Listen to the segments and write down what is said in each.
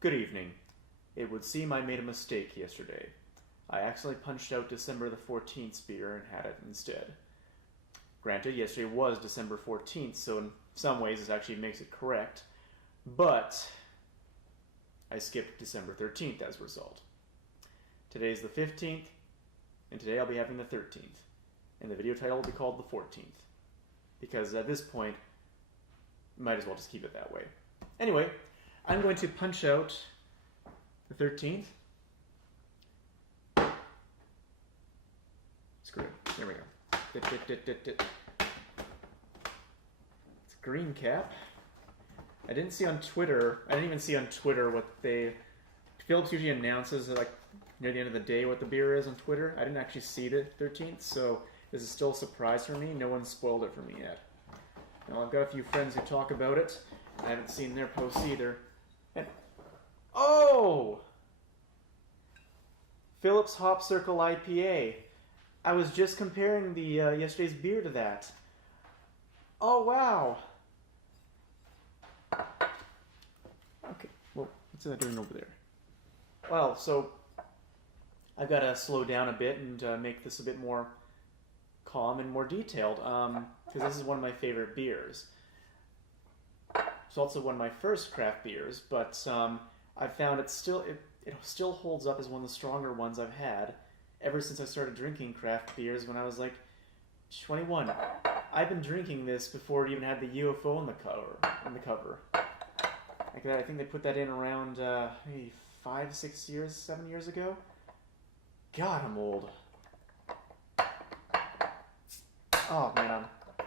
Good evening. It would seem I made a mistake yesterday. I accidentally punched out December the 14th beer and had it instead. Granted, yesterday was December 14th, so in some ways this actually makes it correct, but I skipped December 13th as a result. Today is the 15th, and today I'll be having the 13th, and the video title will be called the 14th, because at this point, might as well just keep it that way. Anyway, I'm going to punch out the 13th. Screw it. There we go. It's a green cap. I didn't see on Twitter. I didn't even see on Twitter what they... Phillips usually announces like near the end of the day what the beer is on Twitter. I didn't actually see the 13th, so this is still a surprise for me. No one spoiled it for me yet. Now, I've got a few friends who talk about it. I haven't seen their posts either. And oh! Phillips Hopcircle IPA. I was just comparing the yesterday's beer to that. Oh, wow. Okay, well, what's that doing over there? Well, so I've got to slow down a bit and make this a bit more calm and more detailed, because this is one of my favorite beers. It's also one of my first craft beers, but I've found it still holds up as one of the stronger ones I've had ever since I started drinking craft beers when I was like 21. I've been drinking this before it even had the UFO on the cover. Like that, I think they put that in around maybe 5, 6 years, 7 years ago. God, I'm old. Oh man, I'm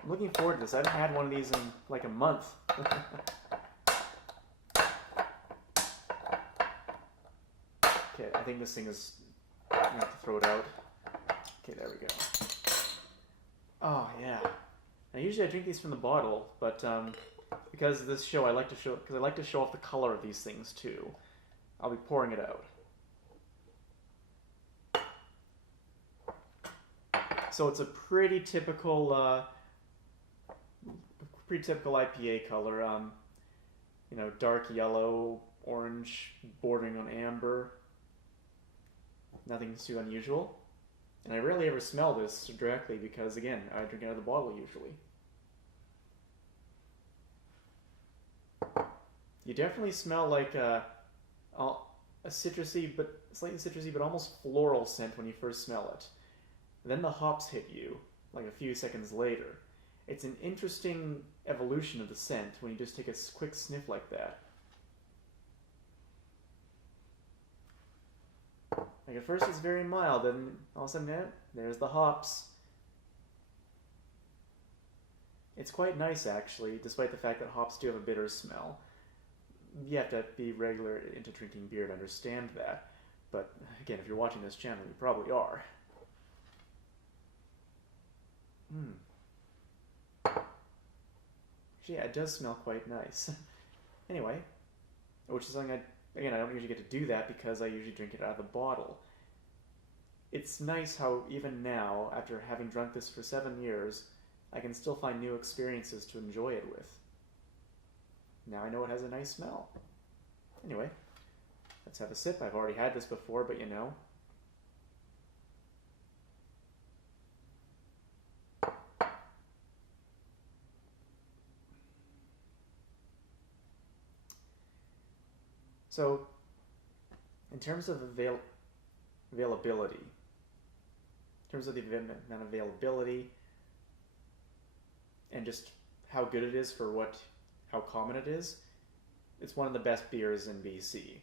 looking forward to this. I haven't had one of these in like a month. Okay, I think this thing is... I'm going to have to throw it out. Okay, there we go. Oh, yeah. Now, usually I drink these from the bottle, but because of this show, I like to show off the color of these things, too. I'll be pouring it out. So it's a pretty typical IPA color. You know, dark yellow, orange, bordering on amber. Nothing too unusual. And I rarely ever smell this directly because, again, I drink it out of the bottle usually. You definitely smell like a citrusy, slightly citrusy, but almost floral scent when you first smell it. Then the hops hit you, like a few seconds later. It's an interesting evolution of the scent when you just take a quick sniff like that. Like at first it's very mild, and all of a sudden, there's the hops. It's quite nice, actually, despite the fact that hops do have a bitter smell. You have to be regular into drinking beer to understand that. But again, if you're watching this channel, you probably are. Actually, yeah, it does smell quite nice. Anyway, which is something I don't usually get to do that because I usually drink it out of the bottle. It's nice how even now, after having drunk this for 7 years, I can still find new experiences to enjoy it with. Now I know it has a nice smell. Anyway, let's have a sip. I've already had this before, but you know. So, in terms of availability, in terms of the amount of availability, and just how good it is for how common it is, it's one of the best beers in BC.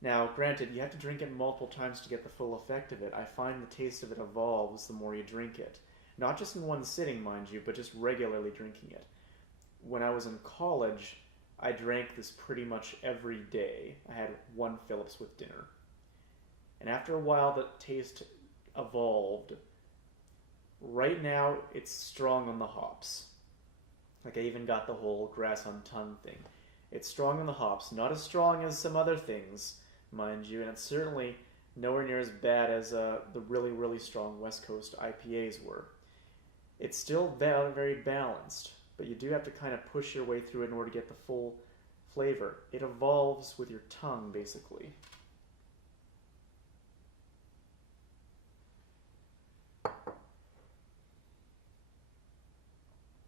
Now, granted, you have to drink it multiple times to get the full effect of it. I find the taste of it evolves the more you drink it. Not just in one sitting, mind you, but just regularly drinking it. When I was in college, I drank this pretty much every day. I had one Phillips with dinner. And after a while, the taste evolved. Right now, it's strong on the hops. Like, I even got the whole grass on tongue thing. It's strong on the hops. Not as strong as some other things, mind you, and it's certainly nowhere near as bad as the really, really strong West Coast IPAs were. It's still very balanced, but you do have to kind of push your way through it in order to get the full flavor. It evolves with your tongue, basically.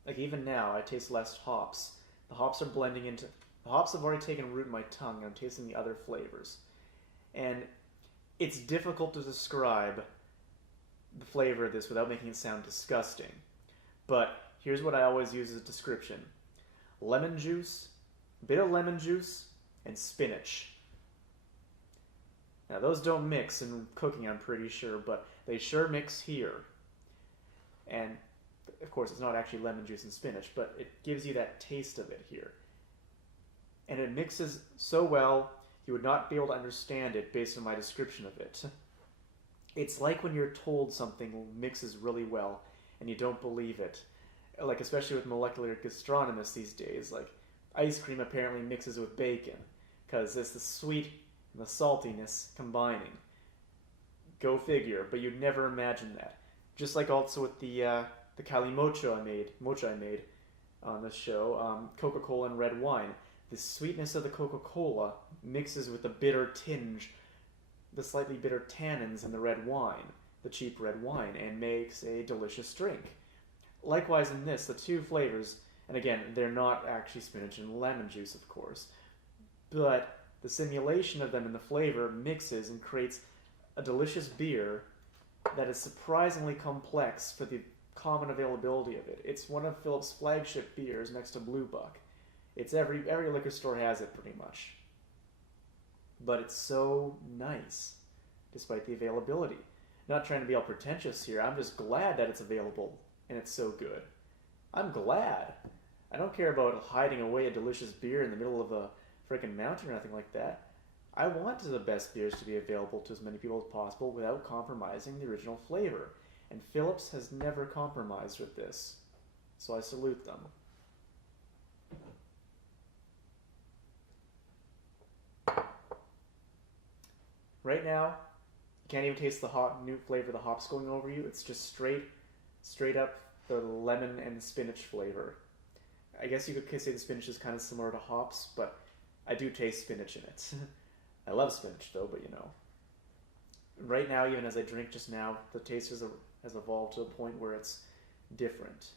Like even now, I taste less hops. The hops are blending into... The hops have already taken root in my tongue, and I'm tasting the other flavors. And it's difficult to describe the flavor of this without making it sound disgusting. But here's what I always use as a description. Lemon juice, a bit of lemon juice, and spinach. Now those don't mix in cooking, I'm pretty sure, but they sure mix here. And of course it's not actually lemon juice and spinach, but it gives you that taste of it here. And it mixes so well, you would not be able to understand it based on my description of it. It's like when you're told something mixes really well and you don't believe it. Like, especially with molecular gastronomists these days, like, ice cream apparently mixes with bacon, because it's the sweet and the saltiness combining. Go figure, but you'd never imagine that. Just like also with the Kali mocha I made on this show, Coca-Cola and red wine. The sweetness of the Coca-Cola mixes with the bitter tinge, the slightly bitter tannins in the red wine, the cheap red wine, and makes a delicious drink. Likewise in this, the two flavors, and again, they're not actually spinach and lemon juice, of course, but the simulation of them in the flavor mixes and creates a delicious beer that is surprisingly complex for the common availability of it. It's one of Phillips' flagship beers next to Blue Buck. It's every liquor store has it pretty much. But it's so nice, despite the availability. Not trying to be all pretentious here, I'm just glad that it's available and it's so good. I'm glad. I don't care about hiding away a delicious beer in the middle of a freaking mountain or anything like that. I want the best beers to be available to as many people as possible without compromising the original flavor. And Phillips has never compromised with this. So I salute them. Right now, you can't even taste the new flavor of the hops going over you. It's just straight up the lemon and spinach flavor. I guess you could say the spinach is kind of similar to hops, but I do taste spinach in it. I love spinach though, but you know. Right now, even as I drink just now, the taste has evolved to a point where it's different.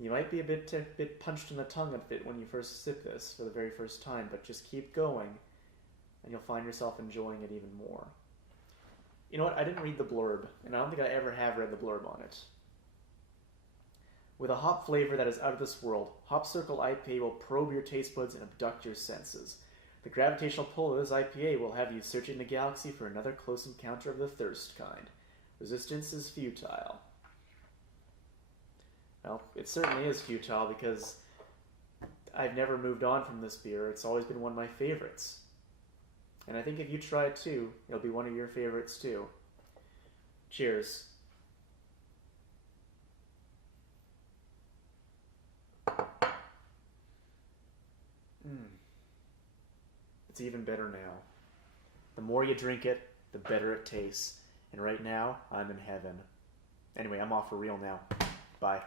You might be a bit punched in the tongue a bit when you first sip this for the very first time, but just keep going, and you'll find yourself enjoying it even more. You know what? I didn't read the blurb, and I don't think I ever have read the blurb on it. With a hop flavor that is out of this world, Hopcircle IPA will probe your taste buds and abduct your senses. The gravitational pull of this IPA will have you searching the galaxy for another close encounter of the thirst kind. Resistance is futile. Well, it certainly is futile because I've never moved on from this beer. It's always been one of my favorites. And I think if you try it too, it'll be one of your favorites too. Cheers. It's even better now. The more you drink it, the better it tastes. And right now, I'm in heaven. Anyway, I'm off for real now. Bye.